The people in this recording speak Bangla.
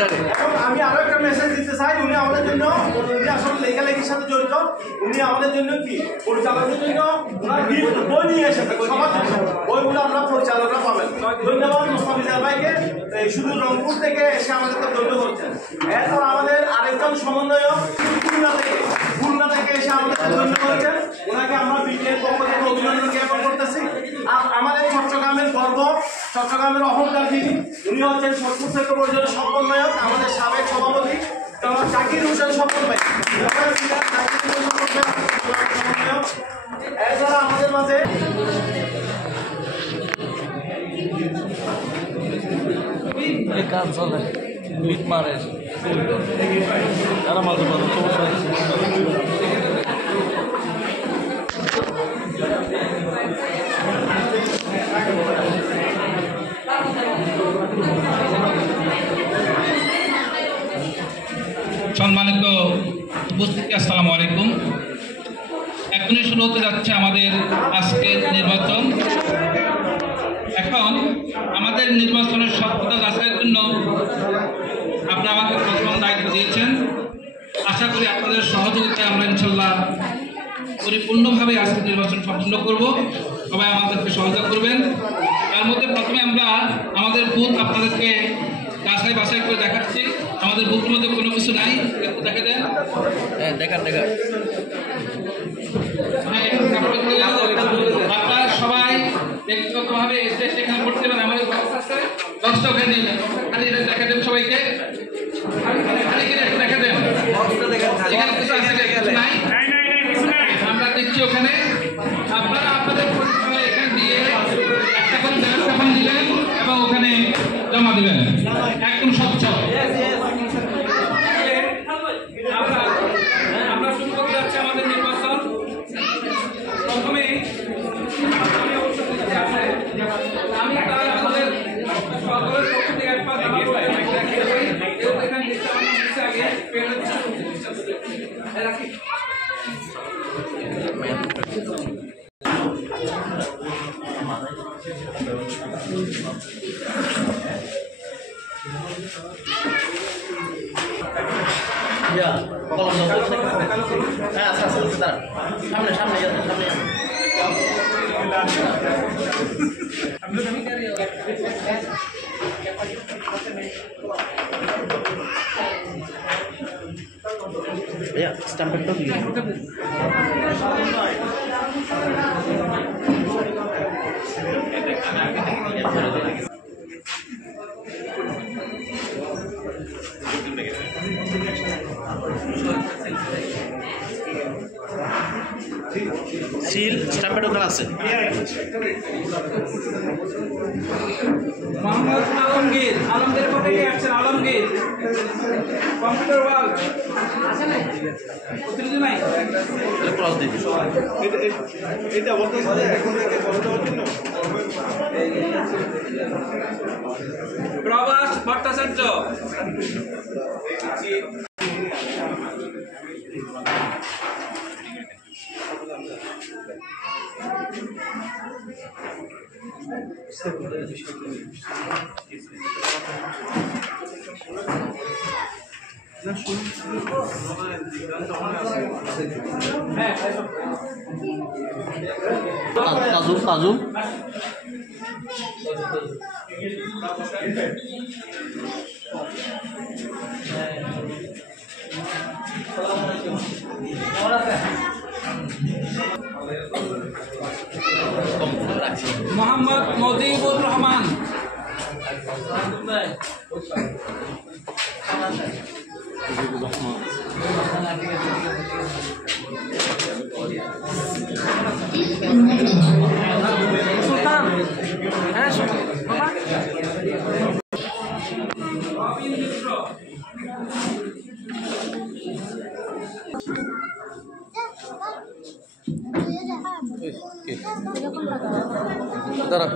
এবং আমি আরো একটা মেসেজ দিতে চাই, উনি আমাদের জন্য, উনি আসলে লেখালেখির সাথে জড়িত, উনি আমাদের জন্য কি পরিচালকের জন্য ওনার গিফট বই নিয়ে এসেছে সবার জন্য, বইগুলো আমরা পরিচালকরা পাবেন। ধন্যবাদ মুস্তাফিজার ভাইকে, শুধু রংপুর থেকে এসে আমাদেরকে ধন্য করছেন। এরপর আমাদের আরেকজন সমন্বয়ক খুলনা থেকে এসে আমাদেরকে ধন্য করছেন, ওনাকে আমরা বিটিএর পক্ষ থেকে অভিনন্দন জ্ঞাপন করতেছি। আর আমাদের চট্টগ্রামের গর্ব, চট্টগ্রামের অহংকার যিনি, উনি হচ্ছেন সত্তর থেকে পর্যন্ত সমন্বয়ক, আমাদের সাবেক সভাপতি জাকির হোসেন স্বপন ভাই। এছাড়া আমাদের মাঝে কাজ চলে মিট মারে তারা মাঝে মাঝে সম্মানিত উপস্থিতি, আসসালামু আলাইকুম। এখনই শুরু হতে যাচ্ছে আমাদের আজকের নির্বাচন। এখন আমাদের নির্বাচনের সত্যতা যাচাইয়ের জন্য আপনারা আমাকে প্রথম দায়িত্ব দিয়েছেন। আশা করি আপনাদের সহযোগিতায় আমরা ইনশাল্লাহ পরিপূর্ণভাবে আজকের নির্বাচন সম্পন্ন করব। সবাই আমাদেরকে সহযোগিতা করবেন। তার মধ্যে প্রথমে আমরা আমাদের বুথ আপনাদেরকে বাছাই বাছাই করে দেখাচ্ছি। আমাদের বুথের মধ্যে কোনো কিছু নাই, একটু দেখে দেন। হ্যাঁ দেখান। আপনারা সবাই ব্যক্তিগতভাবে এসে সেখানে করতে পারেন। আমাদের বক্স আছে, বক্সটা ওখানে নিয়ে নেন। খালি দেখা দেন সবাইকে, খালি দেখা দেন। এখানে কিছু আছে, কিছু নাই, আমরা দেখছি ওখানে। আপনারা আপনাদের পরিচয় এখানে দিয়ে একটা করে ব্যবস্থাপন দিলেন এবং ওখানে জমা দিবেন, একদম স্বচ্ছ। আমরা শুরু করতে যাচ্ছি আমাদের নির্বাচন। প্রথমে আমি তার আমাদের সকলের পক্ষ থেকে একবার রাখি। সামনে স্ট্যাম্পেরটা দিয়ে সিল স্ট্যাম্পের ওখানে আছে। মোহাম্মদ আলমগীর পক্ষে কে আসছেন? আলমগীর কম্পিউটার ওয়াল প্রতিনিধি নাই, ক্রস দিন। এটা বলতেছে এখন থেকে বলে দেওয়ার জন্য প্রভাস ভট্টাচার্য, কাজু মোহাম্মদ মজিবুর রহমান, সুলতান, হ্যাঁ রবিন মিশ্র, দাঁড়া